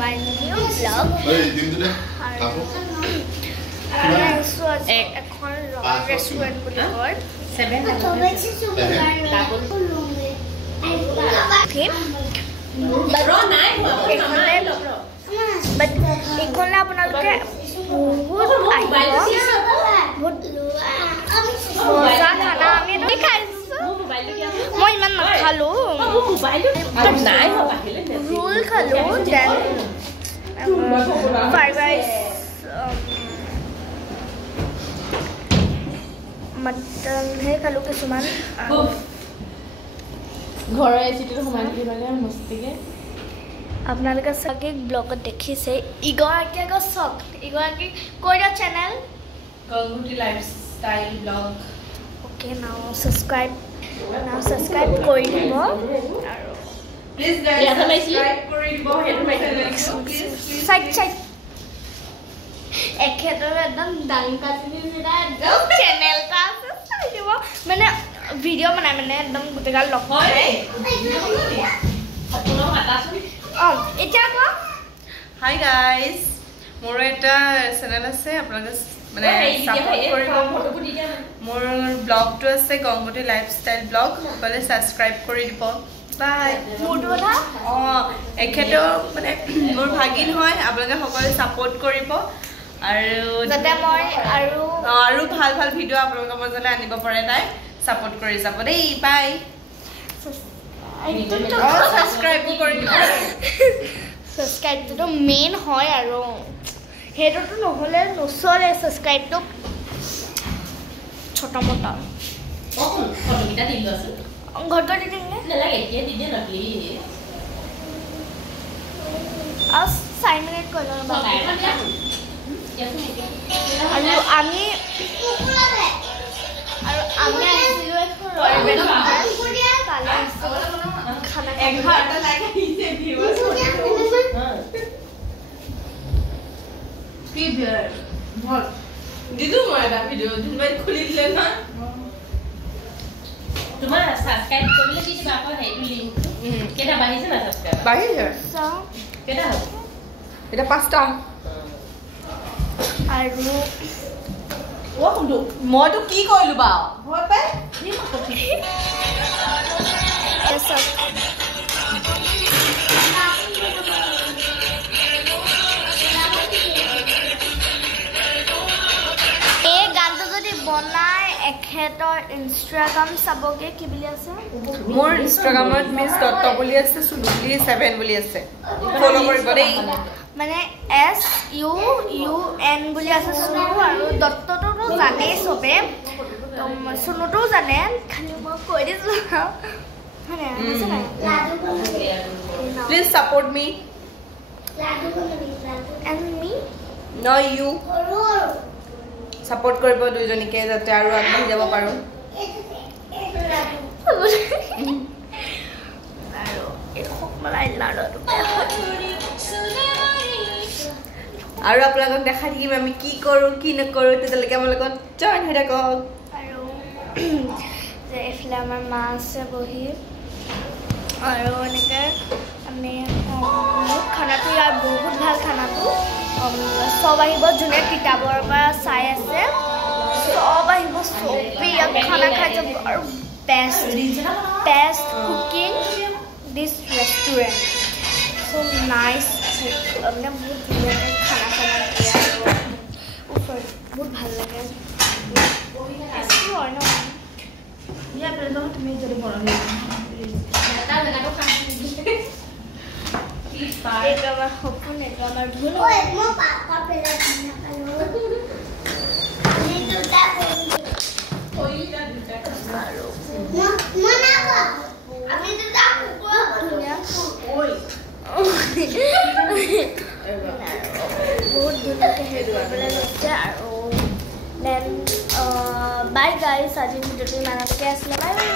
my new vlog. Restaurant but ikona apnaloke bahut ahibo bahut moza khana ami no khaisu moi iman nakhalu nai roll khalu then fried rice mutton he khalu kisuman ঘরে চিটিৰ সমান কি লাগে মস্তিকে আপোনালোকে সকে ব্লগত দেখিছে ইগৰাকী আগৰ সক ইগৰাকী কইৰা channel গংগুটি lifestyle blog okay নাও সাবস্ক্ৰাইব কৰি দিব আৰু প্লিজ গাইস সাবস্ক্ৰাইব কৰি দিব হেতু সাইড এখেতৰ একদম ডাংকাচিনি যেটা একদম চ্যানেলটা আছে চাই দিব মানে ভিডিও বনাই মানে একদম গুটেগাল লগ হয় আপোনাৰ মাতাছুন এতিয়া কোৱা হাই গাইস মোৰ এটা চ্যানেল আছে আপোনালোকে মানে সাপোৰ্ট কৰিব ফটোবোৰ দি দিয়া মোৰ ব্লগটো আছে গংগুটি লাইফষ্টাইল ব্লগ বলে সাবস্ক্ৰাইব কৰি দিব বাই মোৰটো কথা এখেতো মানে মোৰ ভাগিন হয় আপোনালোকে সকলোৱে সাপোৰ্ট কৰিব আৰু যাতে মই আৰু ভাল ভিডিও আপোনালোকৰ মাজলৈ আনিব পাৰে তাই সাপোৰ্ট কৰি যাব দেই বাই সাবস্ক্ৰাইব কৰি দিব সাবস্ক্ৰাইবটো মেইন হয় আৰু হেটোটো নহলে নচলে সাবস্ক্ৰাইবটো ছোট মোটা ফটোকিটা দিলো আছে ঘৰটো দি দিলে নালাগে এতিয়া দি দে না প্লিজ আস 5 মিনিট কৈ লওঁ আৰু আমি আহিছিলো এখন ৰয়েল তালে খানা এঘাৰটা লাগে দিছে ভিউয়ার্স কি ভাল দিদু মই এটা ভিডিও দিনবাই খুলি দিলে না তোমাৰ সাবস্ক্ৰাইব কৰিলে কি দিবা আকৌ হেইটো লিংক কেটা বাঢ়িছে না সাবস্ক্ৰাইব বাঢ়িছে কেটা হ'ব এটা 5টা আৰু ও কোনটো মইতো কি কৰিলো বা হয় পাই কি মাকতি এসব এই গানটো যদি বনাই এখেতৰ ইনষ্টাগ্ৰাম চাবগে কি বুলি আছে মোৰ ইনষ্টাগ্ৰামত মিস দত্ত বুলি আছে সুলুলি 7 বুলি আছে ফলো কৰিব দেই মানে SUUN বুলি আছে সুনু আৰু দত্তটো জানে সবে সুনুটো জানে খালি মই কৈ দিছো মানে আছে না please support me and me no you support কৰিব দুজনীকে যাতে আৰু আগবাঢ়ি যাব পাৰো আৰু এখক মলাই লাড়টো আৰু আপোনালোকক দেখাই দিম আমি কি কৰো কি নকৰো তেতিয়ালৈকে আমাৰ লগত জয়েন হৈ থাকক আৰু যে এফলা আমাৰ মা আছে বহি আৰু এনেকে আমি খানাটো ইয়াৰ বহুত ভাল খানাটো সব আহিব যোনে কিতাপৰ পৰা চাই আছে সব আহিব চবেই ইয়াত খানা খাই যাব আৰু বেষ্ট কুকিং দিছ ৰেষ্টুৰেণ্ট so nice মানে বহুত ধুনীয়াকৈ খানা দিয়ে আৰু বহুত ভাল লাগে হয় ন ইয়া প্ৰেজেন্ট তুমি যদি বনালি এটা জায়গাটো খাই এটা আমার সপন এটা আমার ভুল ওই মো পাপা পেলা না কালো নি দুটা ওইটা দুটা কালো মনা গো আমি দুটা কুকুর দুনিয়া ওই বহুত ধুনীয়াকৈ হেৰি কৰিবলৈ লৈছে আৰু দেন বাই গাইজ আজি ভিডিঅ'টো ইমানলৈকে আছিলে বাই বাই